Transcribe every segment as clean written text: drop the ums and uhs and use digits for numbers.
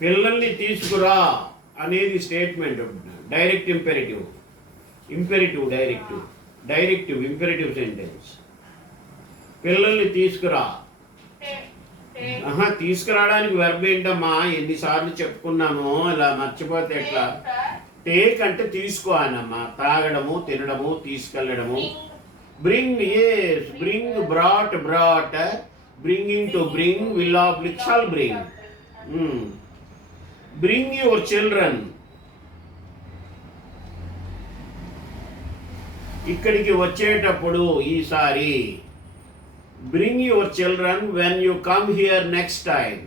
పిల్లల్ని తీసుకురా అనేది statement. Direct imperative, imperative directive, directive imperative sentence. పిల్లల్ని తీసుకురా. తీసుకురావడానికి వెర్బ్ ఏంటమ్మా? ఎన్నిసార్లు చెప్పుకున్నామో, ఇలా మర్చిపోతే ఎట్లా? టేక్ అంటే తీసుకో అనమ్మా. తాగడము, తినడము, తీసుకెళ్ళడము. Bring, yes, bring, brought, bringing, to bring, will oblique, shall bring. Bring your children. ఇక్కడికి వచ్చేటప్పుడు ఈసారి bring your children when you come here next time.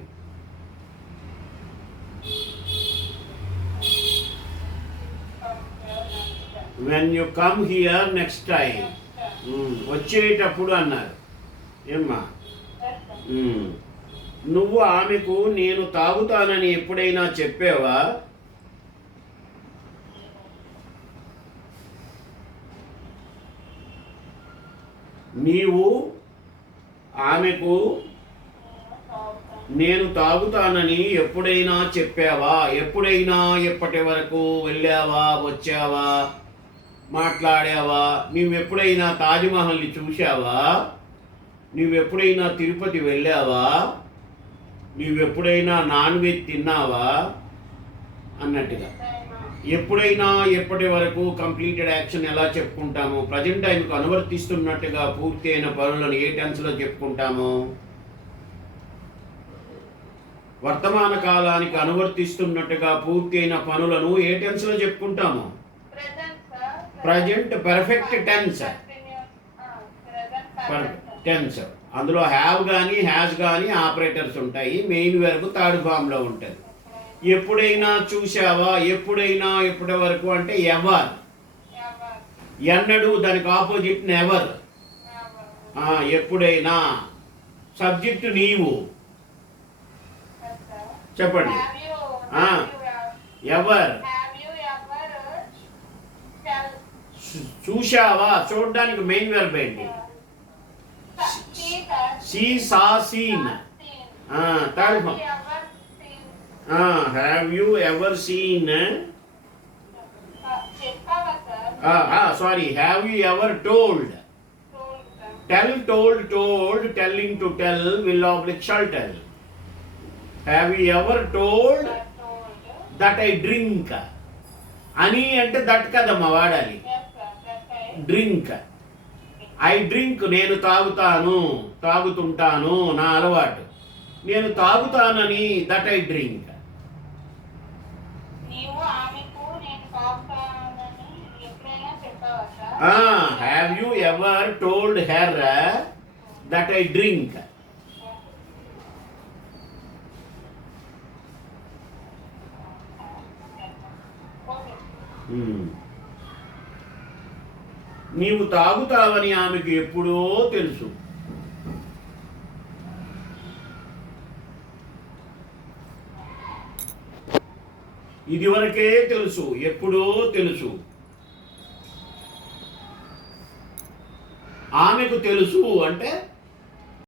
When you come here next time. వచ్చేటప్పుడు అన్నారు. ఏమ్మా, నువ్వు ఆమెకు నేను తాగుతానని ఎప్పుడైనా చెప్పావా? నీవు ఆమెకు నేను తాగుతానని ఎప్పుడైనా చెప్పావా? ఎప్పుడైనా, ఎప్పటి వరకు వెళ్ళావా, వచ్చావా, మాట్లాడావా? నువ్వెప్పుడైనా తాజ్మహల్ని చూశావా? నువ్వెప్పుడైనా తిరుపతి వెళ్ళావా? నువ్వెప్పుడైనా నాన్ వెజ్ తిన్నావా అన్నట్టుగా. ఎప్పుడైనా, ఎప్పటి వరకు కంప్లీటెడ్ యాక్షన్ ఎలా చెప్పుకుంటాము? ప్రజెంట్ టైంకు అనువర్తిస్తున్నట్టుగా పూర్తి అయిన పనులను ఏ టెన్స్లో చెప్పుకుంటాము? వర్తమాన కాలానికి అనువర్తిస్తున్నట్టుగా పూర్తి అయిన పనులను ఏ టెన్స్లో చెప్పుకుంటాము? Present perfect tense. టెన్స్ అందులో హ్యావ్ కానీ, హ్యాస్ కానీ ఆపరేటర్స్ ఉంటాయి. మెయిన్ వెర్బ్ థర్డ్ ఫామ్లో ఉంటుంది. ఎప్పుడైనా చూసావా? ఎప్పుడైనా, ఎప్పటి వరకు అంటే ఎవర్. ఎన్నడు దానికి ఆపోజిట్ నెవర్. ఎప్పుడైనా. సబ్జెక్టు నీవు. చెప్పండి. ఎవర్. చూశావా? చూడడానికి మెయిన్ వెర్బ్ ఏంటి? See, saw, seen. Third form. Have you ever seen? Sorry. Have you ever told? Tell, told, telling, to tell, will oblique, shall tell. Have you ever told that I drink? అని అంటే that కదమ్మా వాడాలి. Drink. I drink, నేను తాగుతాను, తాగుతుంటాను, నా అలవాటు. నేను తాగుతానని, that I drink. Have you ever told her that I drink? నీవు తాగుతావని ఆమెకు ఎప్పుడో తెలుసు. ఇదివరకే తెలుసు, ఎప్పుడో తెలుసు. ఆమెకు తెలుసు అంటే